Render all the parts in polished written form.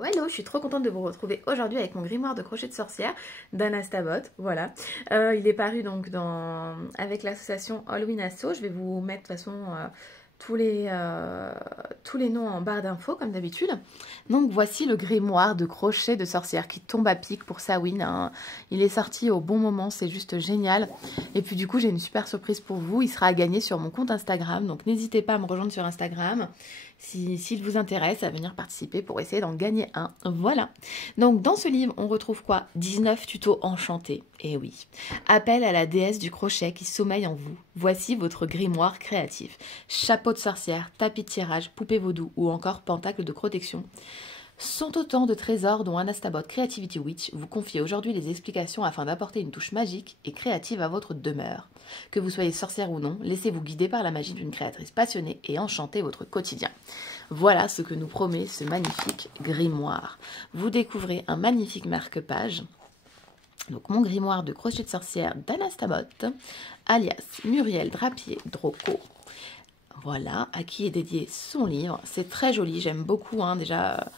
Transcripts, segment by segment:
Hello, je suis trop contente de vous retrouver aujourd'hui avec mon grimoire de crochet de sorcière d'Anastabot. Voilà, il est paru donc avec l'association Halloween Asso. Je vais vous mettre de toute façon tous les noms en barre d'infos comme d'habitude. Donc voici le grimoire de crochet de sorcière qui tombe à pic pour Sawin, hein. Il est sorti au bon moment, c'est juste génial. Et puis du coup j'ai une super surprise pour vous, il sera à gagner sur mon compte Instagram. Donc n'hésitez pas à me rejoindre sur Instagram s'il vous intéresse à venir participer pour essayer d'en gagner un. Voilà. Donc dans ce livre, on retrouve quoi? 19 tutos enchantés. Et oui. Appel à la déesse du crochet qui sommeille en vous. Voici votre grimoire créatif. Chapeau de sorcière, tapis de tirage, poupée vaudou ou encore pentacle de protection sont autant de trésors dont Anastabot Creativity Witch vous confie aujourd'hui les explications afin d'apporter une touche magique et créative à votre demeure. Que vous soyez sorcière ou non, laissez-vous guider par la magie d'une créatrice passionnée et enchantez votre quotidien. Voilà ce que nous promet ce magnifique grimoire. Vous découvrez un magnifique marque-page. Donc mon grimoire de crochet de sorcière d'Anastabot, alias Muriel Drapier-Droco. Voilà, à qui est dédié son livre. C'est très joli, j'aime beaucoup déjà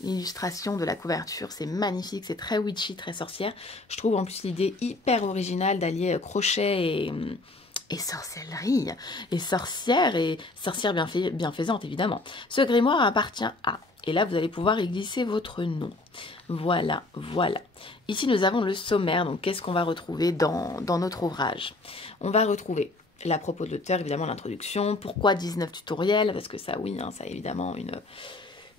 l'illustration de la couverture, c'est magnifique, c'est très witchy, très sorcière. Je trouve en plus l'idée hyper originale d'allier crochet et sorcellerie, et sorcière bienfaisante évidemment. Ce grimoire appartient à, et là vous allez pouvoir y glisser votre nom. Voilà, voilà. Ici nous avons le sommaire, donc qu'est-ce qu'on va retrouver dans notre ouvrage? On va retrouver la propos de l'auteur, évidemment l'introduction, pourquoi 19 tutoriels, parce que ça oui, ça a évidemment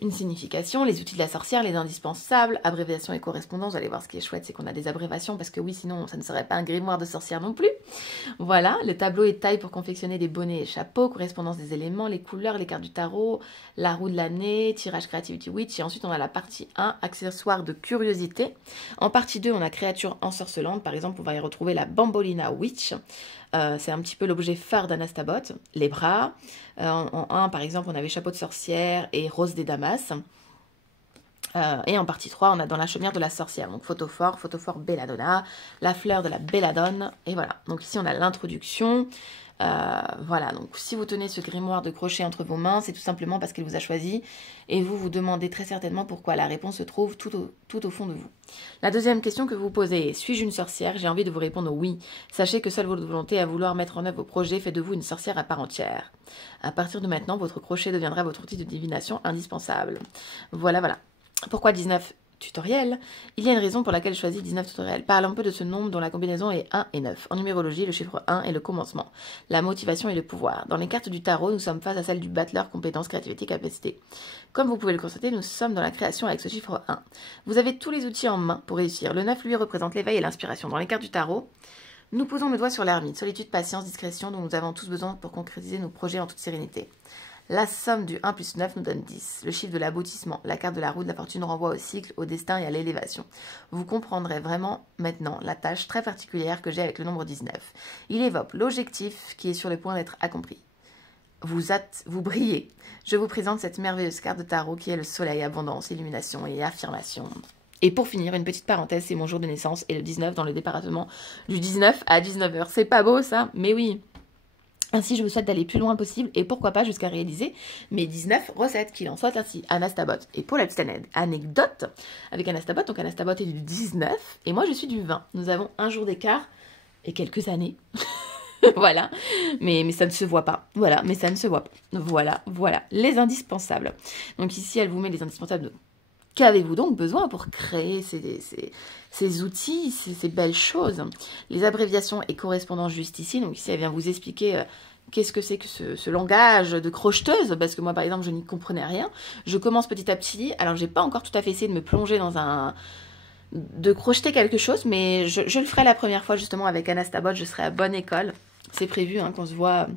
une signification, les outils de la sorcière, les indispensables, abréviation et correspondance. Vous allez voir, ce qui est chouette, c'est qu'on a des abréviations, parce que oui, sinon, ça ne serait pas un grimoire de sorcière non plus. Voilà, le tableau et taille pour confectionner des bonnets et chapeaux, correspondance des éléments, les couleurs, les cartes du tarot, la roue de l'année, tirage Creativity Witch, et ensuite on a la partie 1, accessoires de curiosité. En partie 2, on a créatures ensorcelantes, par exemple, on va y retrouver la Bambolina Witch. C'est un petit peu l'objet phare d'Anastabot, les bras. En 1, par exemple, on avait chapeau de sorcière et rose des damas. Et en partie 3, on a dans la chaumière de la sorcière, donc photophore belladonna, la fleur de la belladone, et voilà. Donc ici, on a l'introduction. Voilà, donc si vous tenez ce grimoire de crochet entre vos mains, c'est tout simplement parce qu'elle vous a choisi, et vous vous demandez très certainement pourquoi. La réponse se trouve tout au fond de vous. La deuxième question que vous vous posez est: suis-je une sorcière? J'ai envie de vous répondre oui. Sachez que seule votre volonté à vouloir mettre en œuvre vos projets fait de vous une sorcière à part entière. À partir de maintenant, votre crochet deviendra votre outil de divination indispensable. Voilà, voilà. Pourquoi 19 tutoriels? Il y a une raison pour laquelle je choisis 19 tutoriels. Parle un peu de ce nombre dont la combinaison est 1 et 9. En numérologie, le chiffre 1 est le commencement, la motivation et le pouvoir. Dans les cartes du tarot, nous sommes face à celle du battleur, compétence, créativité, capacité. Comme vous pouvez le constater, nous sommes dans la création avec ce chiffre 1. Vous avez tous les outils en main pour réussir. Le 9, lui, représente l'éveil et l'inspiration. Dans les cartes du tarot, nous posons le doigt sur l'ermite. Solitude, patience, discrétion dont nous avons tous besoin pour concrétiser nos projets en toute sérénité. La somme du 1 plus 9 nous donne 10. Le chiffre de l'aboutissement, la carte de la roue de la fortune renvoie au cycle, au destin et à l'élévation. Vous comprendrez vraiment maintenant la tâche très particulière que j'ai avec le nombre 19. Il évoque l'objectif qui est sur le point d'être accompli. Vous brillez. Je vous présente cette merveilleuse carte de tarot qui est le soleil, abondance, illumination et affirmation. Et pour finir, une petite parenthèse, c'est mon jour de naissance et le 19 dans le département du 19 à 19h. C'est pas beau ça? Mais oui. Ainsi, je vous souhaite d'aller plus loin possible et pourquoi pas jusqu'à réaliser mes 19 recettes, qu'il en soit ainsi. Anastabot. Et pour la petite anecdote, avec Anastabot, donc Anastabot est du 19 et moi je suis du 20. Nous avons un jour d'écart et quelques années. Voilà, mais ça ne se voit pas. Voilà, mais ça ne se voit pas. Voilà, voilà, les indispensables. Donc ici, elle vous met les indispensables. Qu'avez-vous donc besoin pour créer ces outils, ces belles choses? Les abréviations et correspondances juste ici. Donc ici, elle vient vous expliquer qu'est-ce que c'est que ce langage de crocheteuse. Parce que moi, par exemple, je n'y comprenais rien. Je commence petit à petit. Alors, j'ai pas encore tout à fait essayé de me plonger de crocheter quelque chose. Mais je le ferai la première fois, justement, avec Anastabot. Je serai à bonne école. C'est prévu qu'on se voit...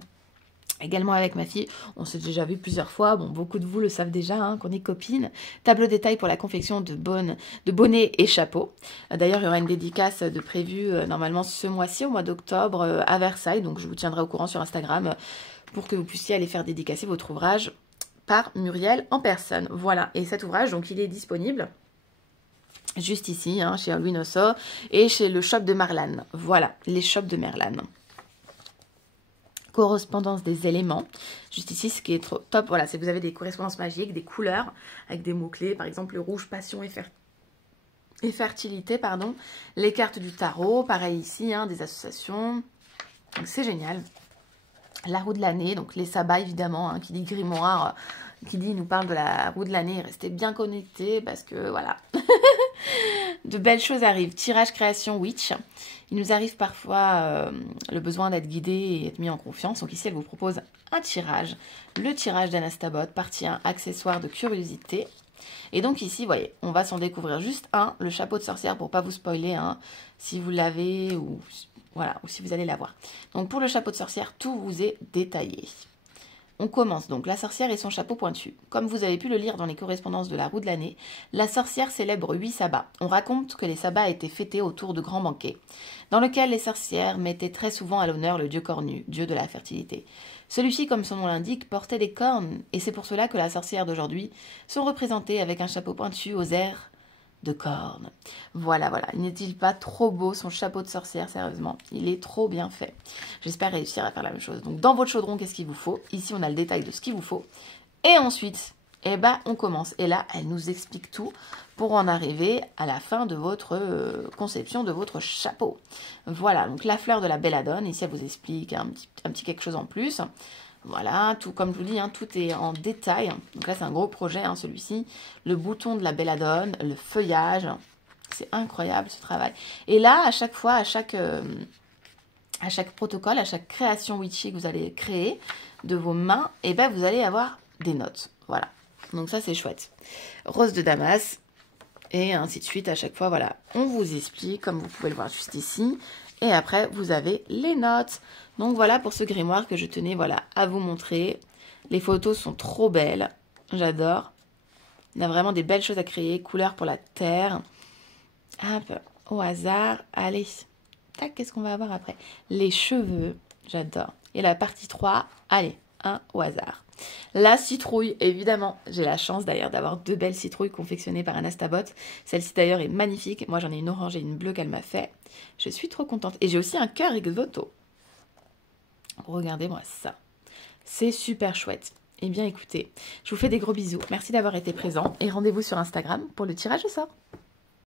Également avec ma fille, on s'est déjà vu plusieurs fois, bon, beaucoup de vous le savent déjà, qu'on est copines. Tableau détail pour la confection de bonnets et chapeaux. D'ailleurs, il y aura une dédicace de prévue normalement ce mois-ci, au mois d'octobre, à Versailles. Donc, je vous tiendrai au courant sur Instagram pour que vous puissiez aller faire dédicacer votre ouvrage par Muriel en personne. Voilà, et cet ouvrage, donc, il est disponible juste ici, chez Halloween Asso et chez le shop de Marlane. Voilà, les shops de Marlane. correspondance des éléments. Juste ici, ce qui est trop top, voilà, c'est que vous avez des correspondances magiques, des couleurs, avec des mots-clés, par exemple le rouge, passion et fertilité, pardon. Les cartes du tarot, pareil ici, hein, des associations. Donc c'est génial. La roue de l'année, donc les sabbats évidemment, hein, qui dit grimoire, qui dit, nous parle de la roue de l'année, restez bien connectés parce que voilà, de belles choses arrivent. Tirage création witch, il nous arrive parfois le besoin d'être guidé et être mis en confiance, donc ici elle vous propose un tirage, le tirage d'Anastabot, partie 1, accessoire de curiosité. Et donc ici, vous voyez, on va s'en découvrir juste un, le chapeau de sorcière pour pas vous spoiler, hein, si vous l'avez ou... Voilà, ou si vous allez la voir. Donc pour le chapeau de sorcière, tout vous est détaillé. On commence donc, la sorcière et son chapeau pointu. Comme vous avez pu le lire dans les correspondances de la roue de l'année, la sorcière célèbre 8 sabbats. On raconte que les sabbats étaient fêtés autour de grands banquets, dans lesquels les sorcières mettaient très souvent à l'honneur le dieu cornu, dieu de la fertilité. Celui-ci, comme son nom l'indique, portait des cornes, et c'est pour cela que la sorcière d'aujourd'hui sont représentées avec un chapeau pointu aux airs de cornes. Voilà, voilà. N'est-il pas trop beau son chapeau de sorcière, sérieusement? Il est trop bien fait. J'espère réussir à faire la même chose. Donc, dans votre chaudron, qu'est-ce qu'il vous faut? Ici, on a le détail de ce qu'il vous faut. Et ensuite, eh ben, on commence. Et là, elle nous explique tout pour en arriver à la fin de votre conception de votre chapeau. Voilà, donc la fleur de la belladone. Ici, elle vous explique un petit quelque chose en plus. Voilà, tout comme je vous dis, hein, tout est en détail. Donc là, c'est un gros projet, hein, celui-ci. Le bouton de la belladone, le feuillage. C'est incroyable, ce travail. Et là, à chaque fois, à chaque protocole, à chaque création witchy que vous allez créer de vos mains, et ben, vous allez avoir des notes. Voilà. Donc ça, c'est chouette. Rose de Damas. Et ainsi de suite, à chaque fois, voilà. On vous explique, comme vous pouvez le voir juste ici. Et après, vous avez les notes. Donc voilà pour ce grimoire que je tenais voilà, à vous montrer. Les photos sont trop belles. J'adore. On a vraiment des belles choses à créer. Couleurs pour la terre. Hop, au hasard. Allez. Tac, qu'est-ce qu'on va avoir après? Les cheveux. J'adore. Et la partie 3. Allez, un au hasard. La citrouille, évidemment. J'ai la chance d'ailleurs d'avoir 2 belles citrouilles confectionnées par Anastabot. Celle-ci d'ailleurs est magnifique. Moi, j'en ai une orange et une bleue qu'elle m'a fait. Je suis trop contente. Et j'ai aussi un cœur ex-voto. Regardez-moi ça. C'est super chouette. Eh bien, écoutez, je vous fais des gros bisous. Merci d'avoir été présent et rendez-vous sur Instagram pour le tirage au sort.